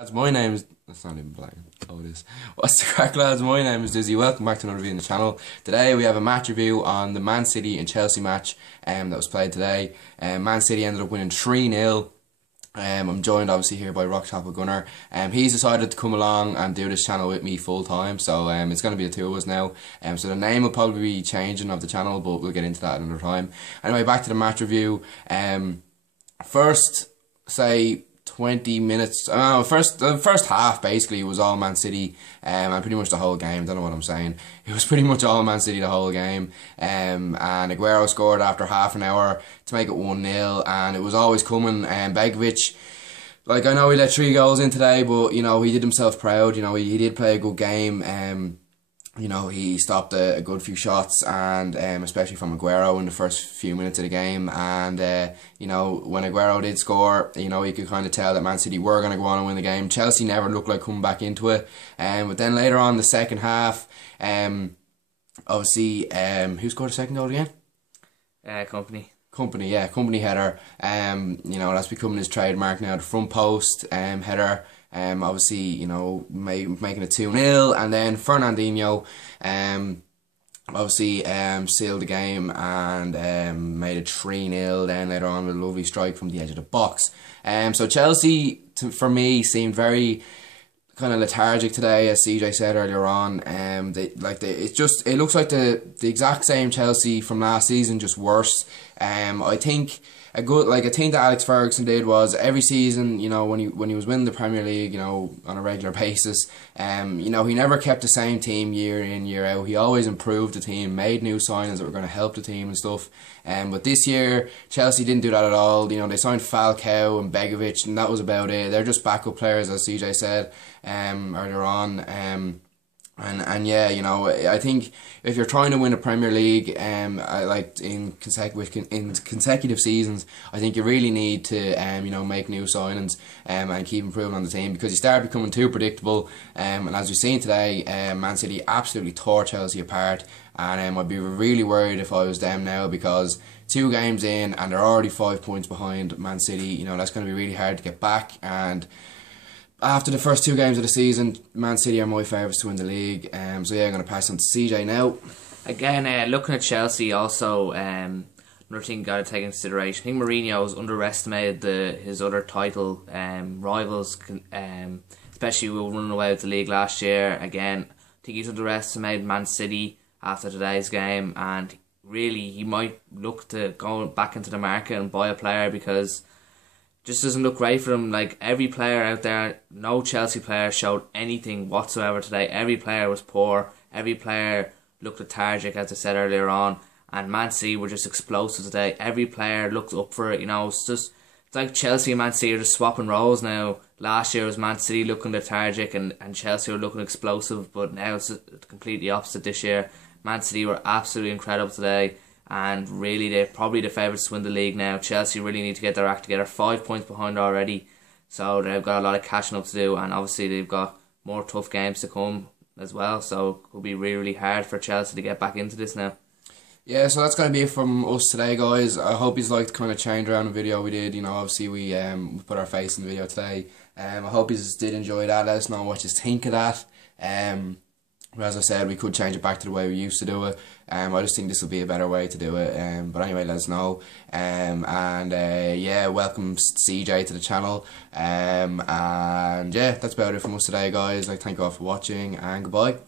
Lads, my name is... That's not even playing. Oh, it is. What's the crack, lads? My name is Dizzy. Welcome back to another video on the channel. Today we have a match review on the Man City and Chelsea match that was played today. Man City ended up winning 3-0. I'm joined obviously here by Rock Chapel Gunner. He's decided to come along and do this channel with me full time, so it's going to be the two of us now. So the name will probably be changing of the channel, but we'll get into that another time. Anyway, back to the match review. First, say 20 minutes. The first half basically was all Man City, and pretty much the whole game. Don't know what I'm saying. It was pretty much all Man City the whole game. And Aguero scored after half an hour to make it 1-0, and it was always coming. Begovic, like, I know he let 3 goals in today, but you know he did himself proud. You know he did play a good game. You know, he stopped a good few shots, and especially from Aguero in the first few minutes of the game. And you know, when Aguero did score, you know, you could kind of tell that Man City were going to go on and win the game. Chelsea never looked like coming back into it. But then later on in the second half, obviously, who scored the second goal again? Kompany, yeah, Kompany header. You know, that's becoming his trademark now. The front post header. Obviously, you know, making it 2-0, and then Fernandinho, obviously, sealed the game and made it 3-0. Then later on with a lovely strike from the edge of the box. So Chelsea, for me, seemed very kind of lethargic today, as CJ said earlier on. It looks like the exact same Chelsea from last season, just worse. I think a thing that Alex Ferguson did was every season, you know, when he was winning the Premier League, you know, on a regular basis, you know, he never kept the same team year in, year out. He always improved the team, made new signings that were going to help the team and stuff. But this year, Chelsea didn't do that at all. You know, they signed Falcao and Begovic, and that was about it. They're just backup players, as CJ said earlier on. And yeah, you know, I think if you're trying to win a Premier League, like in consecutive seasons, I think you really need to, you know, make new signings and keep improving on the team, because you start becoming too predictable. And as we've seen today, Man City absolutely tore Chelsea apart. And I'd be really worried if I was them now, because 2 games in and they're already 5 points behind Man City. You know, that's going to be really hard to get back. And after the first 2 games of the season, Man City are my favourites to win the league. So yeah, I'm going to pass on to CJ now. Again, looking at Chelsea also, another thing got to take into consideration. I think Mourinho's underestimated his other title rivals, especially with running away with the league last year. Again, I think he's underestimated Man City after today's game, and really he might look to go back into the market and buy a player, because just doesn't look great for him. Like, every player out there, no Chelsea player showed anything whatsoever today. Every player was poor. Every player looked lethargic, as I said earlier on. And Man City were just explosive today. Every player looked up for it. You know, it's like Chelsea and Man City are just swapping roles now. Last year was Man City looking lethargic and Chelsea were looking explosive, but now it's completely opposite this year. Man City were absolutely incredible today, and really they're probably the favourites to win the league now. Chelsea really need to get their act together. 5 points behind already, so they've got a lot of catching up to do, and obviously they've got more tough games to come as well, so it could be really, really hard for Chelsea to get back into this now. Yeah, so that's going to be it from us today, guys. I hope you liked kind of change around the video we did. You know, obviously we put our face in the video today. I hope you did enjoy that. Let us know what you think of that. As I said, we could change it back to the way we used to do it. I just think this will be a better way to do it. But anyway, let us know. Yeah, welcome CJ to the channel. And yeah, that's about it from us today, guys. Like, thank you all for watching, and goodbye.